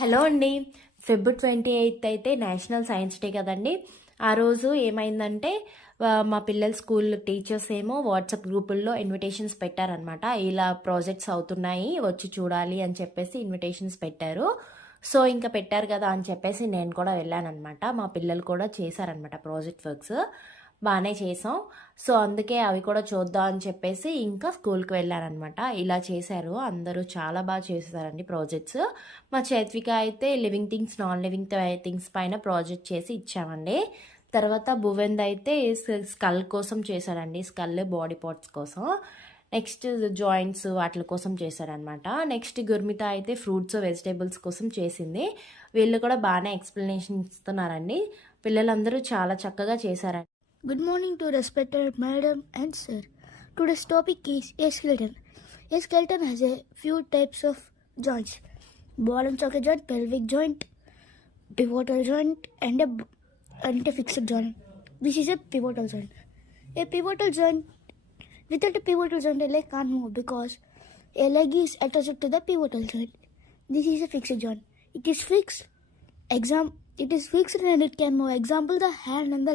హలో అండి. ఫిబ్రవరి 28 అయితే national science day కదండి. ఆ రోజు ఏమైందంటే మా పిల్లల స్కూల్ టీచర్స్ ఏమో వాట్సాప్ గ్రూపుల్లో ఇన్విటేషన్స్ పెట్టారనమాట. ఇలా ప్రాజెక్ట్స్ అవుతున్నాయి వచ్చి చూడాలి అని చెప్పేసి ఇన్విటేషన్స్ పెట్టారు. సో ఇంకా పెట్టారు కదా అని చెప్పేసి నేను కూడా వెళ్ళానమాట. మా పిల్లలు కూడా చేశారనమాట ప్రాజెక్ట్ వర్క్స్. బాగానే చేసాం. సో అందుకే అవి కూడా చూద్దాం అని చెప్పేసి ఇంకా స్కూల్కి వెళ్ళానమాట. ఇలా చేశారు, అందరూ చాలా బాగా చేశారండి ప్రాజెక్ట్స్. మా చైత్విక అయితే living things non living things పైన ప్రాజెక్ట్ చేసి ఇచ్చామండి. తర్వాత భువెంద్ అయితే స్కల్ కోసం చేశాడండి, స్కల్ బాడీ పార్ట్స్ కోసం. నెక్స్ట్ జాయింట్స్ వాటి కోసం చేశారనమాట. నెక్స్ట్ గుర్మిత అయితే ఫ్రూట్స్ వెజిటేబుల్స్ కోసం చేసింది. వీళ్ళు కూడా బాగానే ఎక్స్ప్లెనేషన్ ఇస్తున్నారండి. పిల్లలందరూ చాలా చక్కగా చేశారండి. Good morning to respected madam and sir. Today's topic is a skeleton. A skeleton has a few types of joints: ball and socket joint, pelvic joint, pivotal joint, and a fixed joint. This is a pivotal joint. A pivotal joint, without a pivotal joint, a leg can't move because a leg is attached to the pivotal joint. This is a fixed joint. It is fixed. It is fixed and it can move. Example: the hand and the.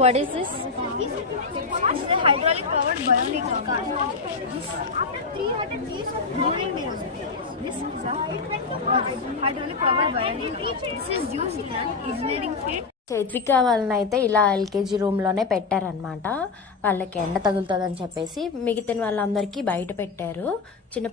What is this? This is a hydraulic powered bionic car. This after 300 years of moving wheels. This is a hydraulic powered bionic car. This is used in an engineering field. చైత్విక వాళ్ళని అయితే ఇలా ఎల్కేజీ రూమ్లోనే పెట్టారనమాట. వాళ్ళకి ఎండ తగులుతుందని చెప్పేసి మిగతా వాళ్ళందరికీ బయట పెట్టారు. చిన్న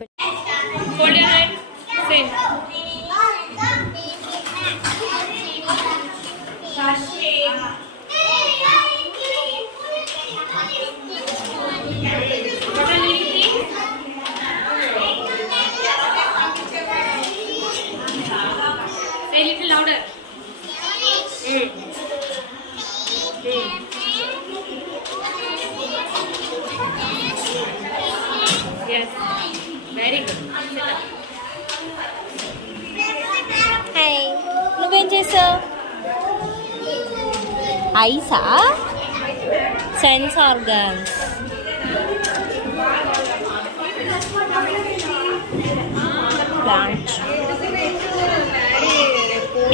Yes, very good. హాయ్, నువ్వేం చేసావు? ఐసా సెన్స్ ఆర్గన్స్.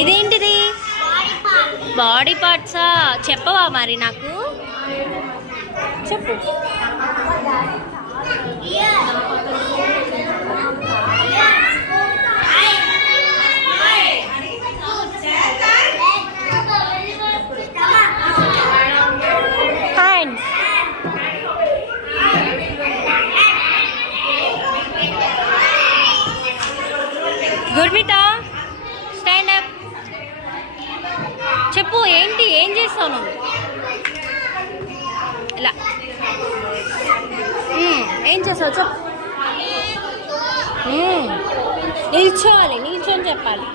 ఇదేంటిది? బాడీ పార్ట్సా? చెప్పవా మరి నాకు? చెప్పు. గుర్మిత, స్టాండ్ అప్. చెప్పు, ఏంటి, ఏం చేస్తావు నువ్వు? ఇలా ఏం చేస్తావు చెప్పు. నిల్చోవాలి, నిల్చొని చెప్పాలి.